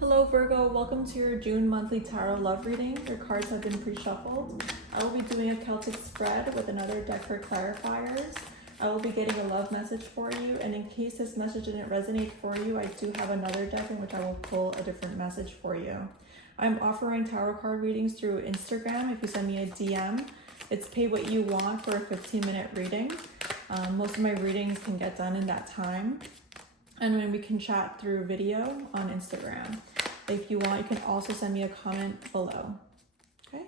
Hello Virgo, welcome to your June monthly tarot love reading. Your cards have been pre-shuffled. I will be doing a Celtic spread with another deck for clarifiers. I will be getting a love message for you, and in case this message didn't resonate for you, I do have another deck in which I will pull a different message for you. I'm offering tarot card readings through Instagram. If you send me a DM, it's pay what you want for a 15-minute reading. Most of my readings can get done in that time. And then we can chat through video on Instagram. If you want, you can also send me a comment below. Okay.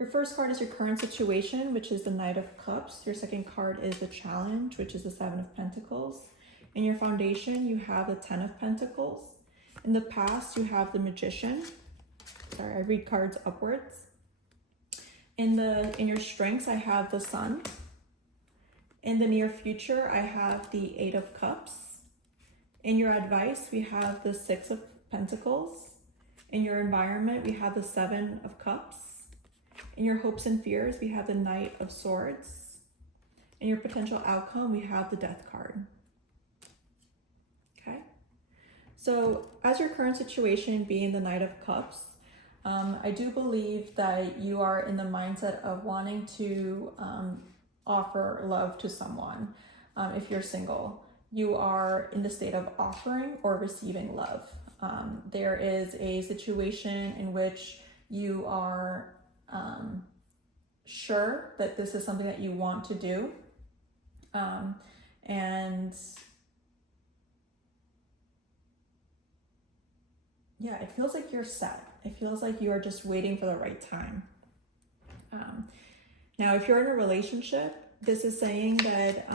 Your first card is your current situation, which is the Knight of Cups. Your second card is the Challenge, which is the Seven of Pentacles. In your foundation, you have the Ten of Pentacles. In the past, you have the Magician. Sorry, I read cards upwards. In your strengths, I have the Sun. In the near future, I have the Eight of Cups. In your advice, we have the Six of Pentacles. In your environment, we have the Seven of Cups. In your hopes and fears, we have the Knight of Swords. In your potential outcome, we have the Death card. Okay. So as your current situation being the Knight of Cups, I do believe that you are in the mindset of wanting to offer love to someone if you're single. You are in the state of offering or receiving love. There is a situation in which you are sure that this is something that you want to do. And yeah, it feels like you're set. It feels like you are just waiting for the right time. Now, if you're in a relationship, this is saying that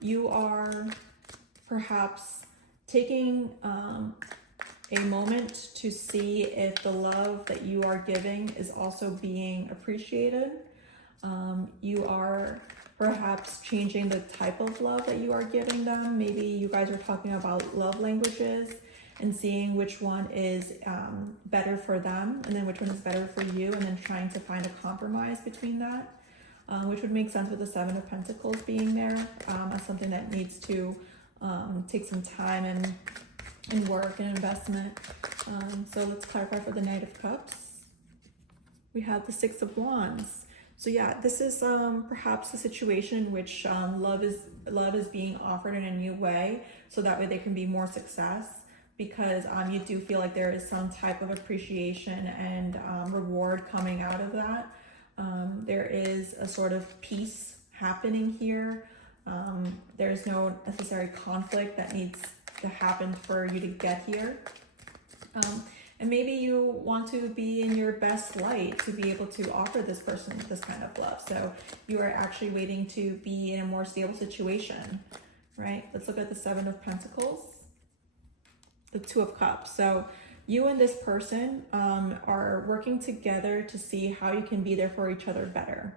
you are perhaps taking a moment to see if the love that you are giving is also being appreciated. You are perhaps changing the type of love that you are giving them. Maybe you guys are talking about love languages and seeing which one is better for them and then which one is better for you, and then trying to find a compromise between that, which would make sense with the Seven of Pentacles being there as something that needs to take some time and work and investment. So let's clarify for the Knight of Cups. We have the Six of Wands. So yeah, this is perhaps a situation in which love is being offered in a new way, so that way there can be more success, because you do feel like there is some type of appreciation and reward coming out of that. There is a sort of peace happening here. There's no necessary conflict that needs to happen for you to get here. And maybe you want to be in your best light to be able to offer this person this kind of love. So you are actually waiting to be in a more stable situation, right? Let's look at the Seven of Pentacles, the Two of Cups. So you and this person are working together to see how you can be there for each other better.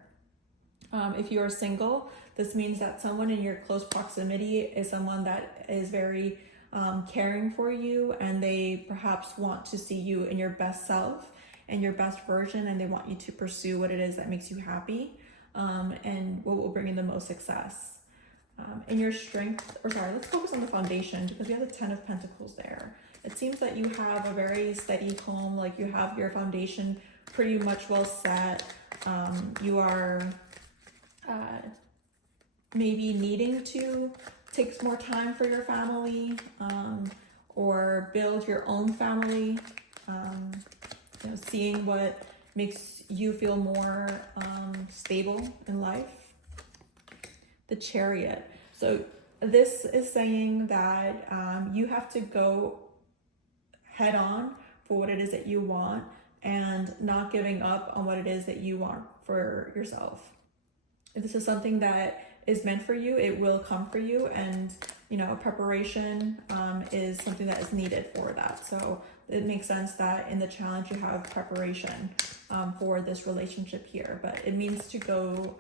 If you are single, this means that someone in your close proximity is someone that is very caring for you, and they perhaps want to see you in your best self and your best version, and they want you to pursue what it is that makes you happy and what will bring you the most success. In your strength, let's focus on the foundation, because we have the Ten of Pentacles there. It seems that you have a very steady home, like you have your foundation pretty much well set. You are maybe needing to take more time for your family, or build your own family, seeing what makes you feel more stable in life. The Chariot. So this is saying that you have to go head on for what it is that you want, and not giving up on what it is that you want for yourself. If this is something that is meant for you, it will come for you, and preparation is something that is needed for that. So it makes sense that in the challenge you have preparation for this relationship here, but it means to go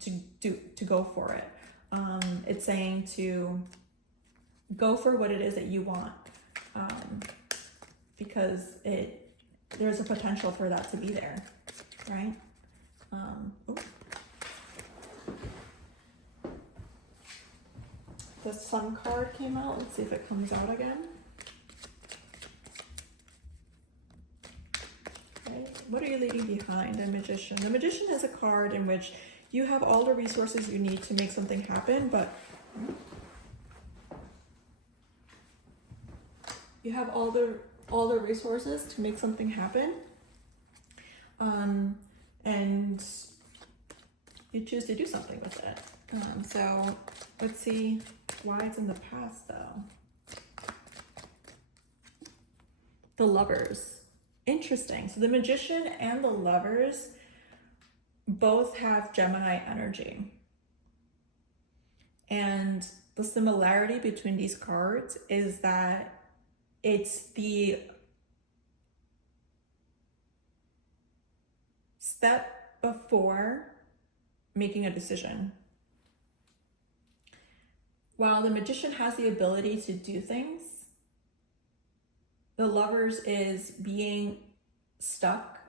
to go for it. It's saying to go for what it is that you want, because there's a potential for that to be there, right? The Sun card came out. Let's see if it comes out again. What are you leaving behind? The Magician. The Magician is a card in which you have all the resources you need to make something happen, but you have all the resources to make something happen, and you choose to do something with it. So let's see why it's in the past though. The Lovers. Interesting. So the Magician and the Lovers both have Gemini energy. And the similarity between these cards is that it's the step before making a decision. While the Magician has the ability to do things, the Lovers is being stuck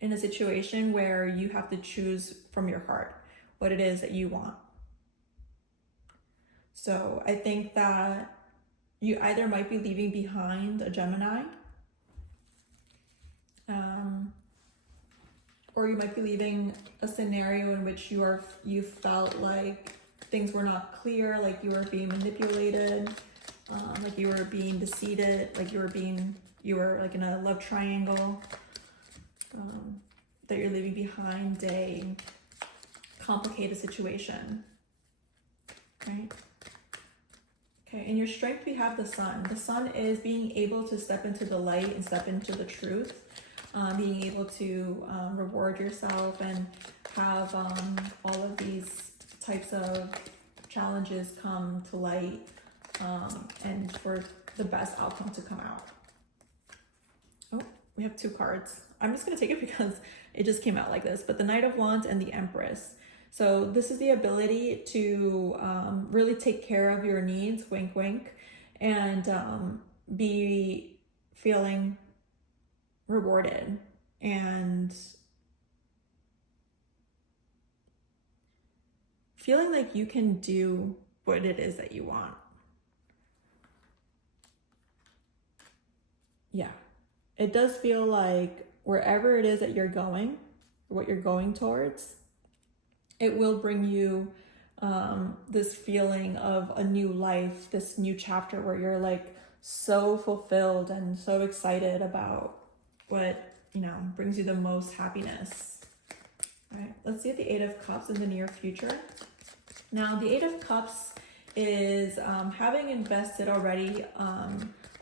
in a situation where you have to choose from your heart what it is that you want. So I think that you either might be leaving behind a Gemini, or you might be leaving a scenario in which you felt like things were not clear, like you were being manipulated, like you were being deceived, like you were like in a love triangle, that you're leaving behind a complicated situation, right? Okay, in your strength, we have the Sun. The Sun is being able to step into the light and step into the truth, being able to reward yourself and have all of these types of challenges come to light, and for the best outcome to come out. Oh, we have 2 cards. I'm just going to take it because it just came out like this, but the Knight of Wands and the Empress. So this is the ability to really take care of your needs, wink, wink, and be feeling rewarded and feeling like you can do what it is that you want. Yeah, it does feel like wherever it is that you're going, what you're going towards, it will bring you this feeling of a new life, this new chapter where you're like so fulfilled and so excited about what, you know, brings you the most happiness. All right, let's see the 8 of Cups in the near future. Now, the 8 of Cups is having invested already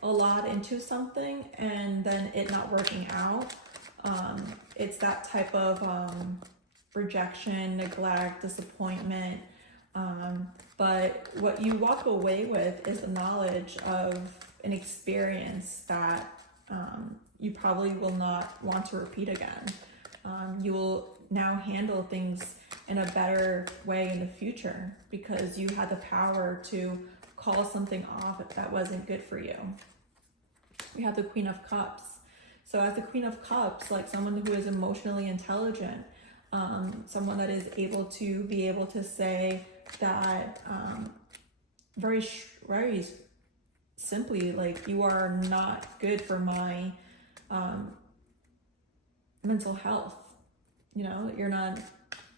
a lot into something and then it not working out. It's that type of rejection, neglect, disappointment. But what you walk away with is the knowledge of an experience that you probably will not want to repeat again. You will now handle things in a better way in the future because you had the power to call something off if that wasn't good for you. We have the Queen of Cups. So as the Queen of Cups, like someone who is emotionally intelligent, someone that is able to say that very simply, like, you are not good for my mental health. You know, you're not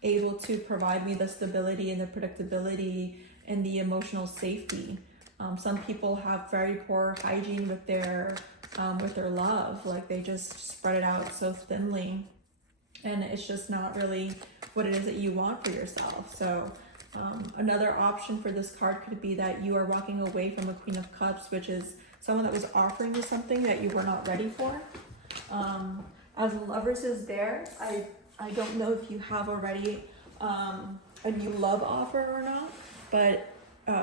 able to provide me the stability and the predictability and the emotional safety. Some people have very poor hygiene with their love, like they just spread it out so thinly, and it's just not really what it is that you want for yourself. So another option for this card could be that you are walking away from a Queen of Cups, which is someone that was offering you something that you were not ready for. As Lovers is there, I don't know if you have already a new love offer or not, but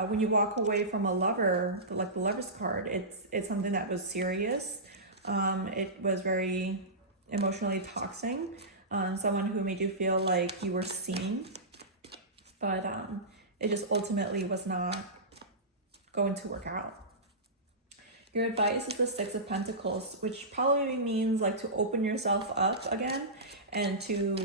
when you walk away from a lover, like the Lover's card, it's something that was serious. It was very emotionally taxing. Someone who made you feel like you were seen, but it just ultimately was not going to work out. Your advice is the 6 of Pentacles, which probably means like to open yourself up again and to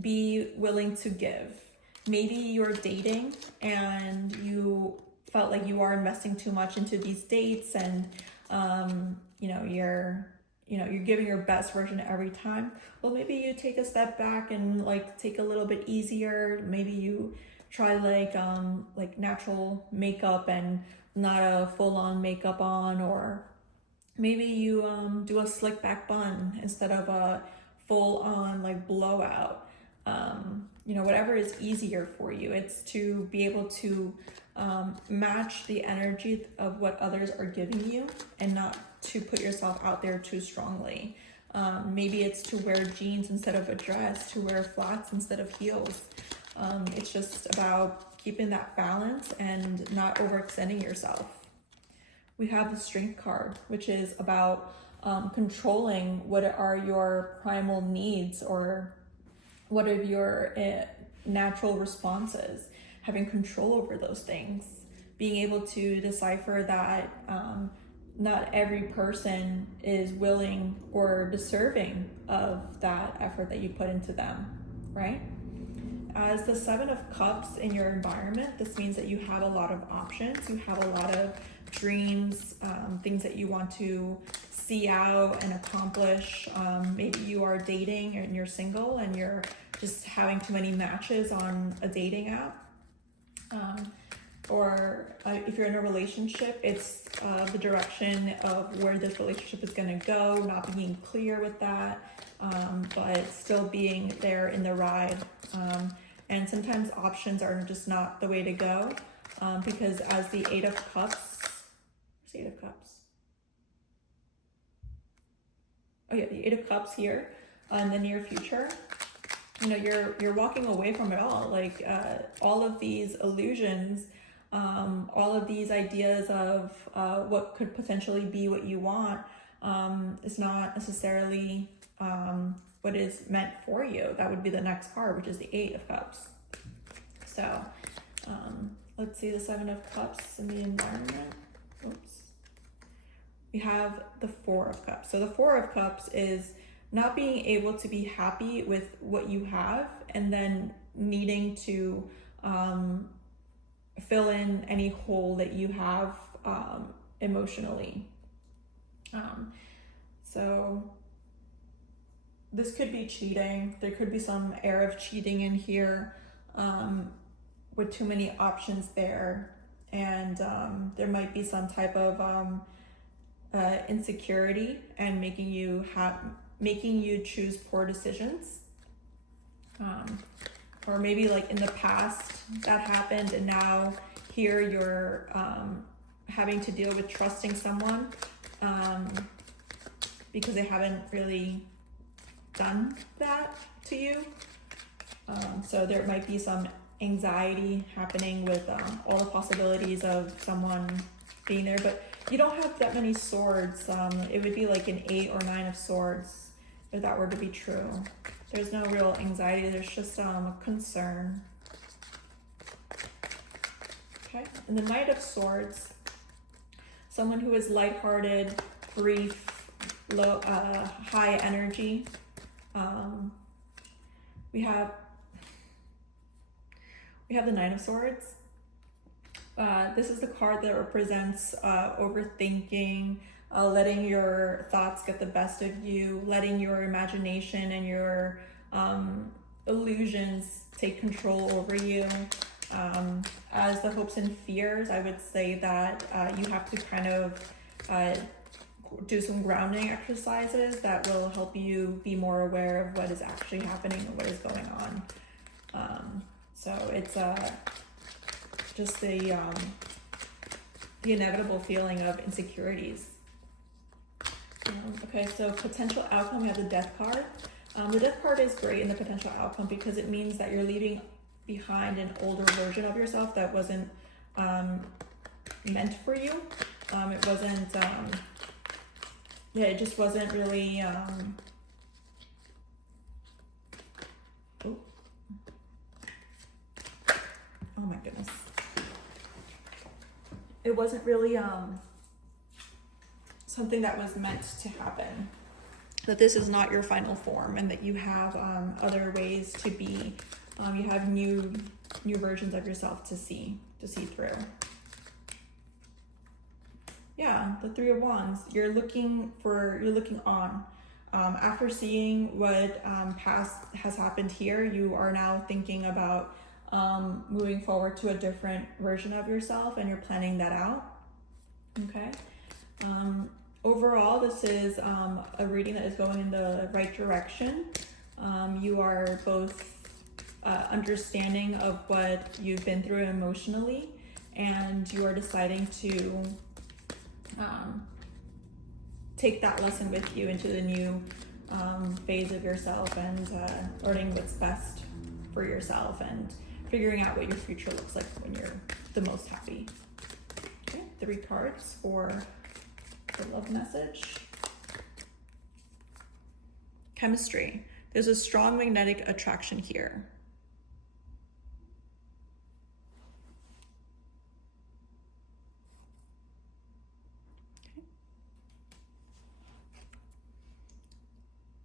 be willing to give. Maybe you're dating and you felt like you are investing too much into these dates, and you know, you're you know, you're giving your best version every time. Well, maybe you take a step back and like take a little bit easier. Maybe you try like natural makeup and not a full-on makeup on, or maybe you do a slick back bun instead of a full-on like blowout. You know, whatever is easier for you. It's to be able to match the energy of what others are giving you and not to put yourself out there too strongly. Maybe it's to wear jeans instead of a dress, to wear flats instead of heels. It's just about keeping that balance and not overextending yourself. We have the Strength card, which is about controlling what are your primal needs, or what are your natural responses, having control over those things, being able to decipher that not every person is willing or deserving of that effort that you put into them, right? As the Seven of Cups in your environment, this means that you have a lot of options. You have a lot of dreams, things that you want to see out and accomplish. Maybe you are dating and you're single and you're just having too many matches on a dating app. Or if you're in a relationship, it's the direction of where this relationship is going to go, not being clear with that, but still being there in the ride. And sometimes options are just not the way to go, because as the Eight of Cups, where's the Eight of Cups? Oh yeah, the Eight of Cups here in the near future. You know, you're walking away from it all, like all of these illusions, all of these ideas of what could potentially be what you want is not necessarily what is meant for you. That would be the next card, which is the Eight of Cups. So let's see the Seven of Cups in the environment. Oops. We have the Four of Cups. So the Four of Cups is not being able to be happy with what you have and then needing to fill in any hole that you have emotionally. So this could be cheating. There could be some air of cheating in here with too many options there. And there might be some type of insecurity and making you choose poor decisions. Or maybe like in the past that happened and now here you're having to deal with trusting someone because they haven't really done that to you. So there might be some anxiety happening with all the possibilities of someone being there, but you don't have that many swords. It would be like an 8 or 9 of swords if that were to be true. There's no real anxiety, there's just a concern. Okay, and the Knight of Swords, someone who is lighthearted, brief, low, high energy. We have the Nine of Swords. This is the card that represents overthinking, letting your thoughts get the best of you, letting your imagination and your illusions take control over you. As the hopes and fears, I would say that you have to kind of do some grounding exercises that will help you be more aware of what is actually happening and what is going on. So it's just the inevitable feeling of insecurities. Okay, so potential outcome, we have the Death card. The Death card is great in the potential outcome because it means that you're leaving behind an older version of yourself that wasn't meant for you. It wasn't, it just wasn't really, oh my goodness. It wasn't really something that was meant to happen. That this is not your final form and that you have other ways to be. You have new versions of yourself to see through. Yeah, the Three of Wands. You're looking on. After seeing what has happened here, you are now thinking about moving forward to a different version of yourself, and you're planning that out. Okay. Overall, this is a reading that is going in the right direction. You are both understanding of what you've been through emotionally, and you are deciding to take that lesson with you into the new phase of yourself, and learning what's best for yourself and figuring out what your future looks like when you're the most happy. Okay, 3 cards for the love message. Chemistry. There's a strong magnetic attraction here.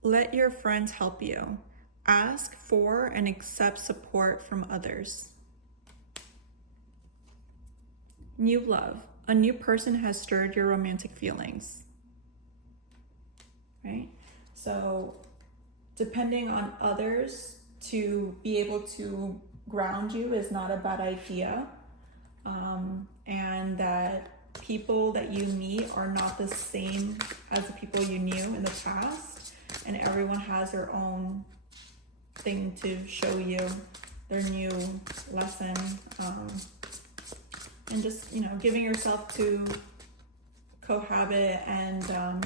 Let your friends help you. Ask for and accept support from others. New love. A new person has stirred your romantic feelings. Right? So, depending on others to be able to ground you is not a bad idea. And that people that you meet are not the same as the people you knew in the past. And everyone has their own thing to show you, their new lesson. And just, giving yourself to cohabit and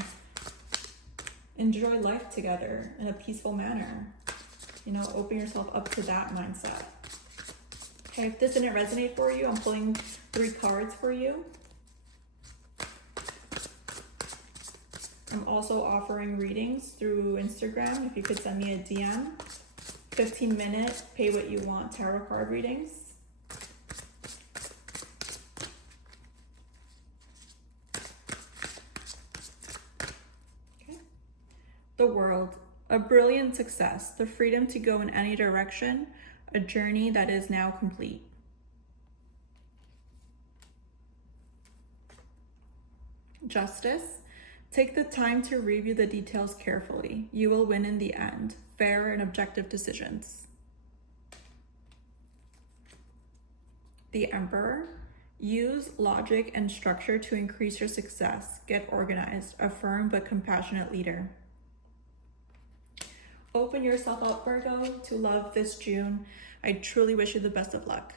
enjoy life together in a peaceful manner. Open yourself up to that mindset. Okay, if this didn't resonate for you, I'm pulling 3 cards for you. I'm also offering readings through Instagram. If you could send me a DM, 15-minute pay what you want tarot card readings. Okay. The World. A brilliant success, the freedom to go in any direction, a journey that is now complete. Justice. Take the time to review the details carefully. You will win in the end. Fair and objective decisions. The Emperor. Use logic and structure to increase your success. Get organized. A firm but compassionate leader. Open yourself up, Virgo, to love this June. I truly wish you the best of luck.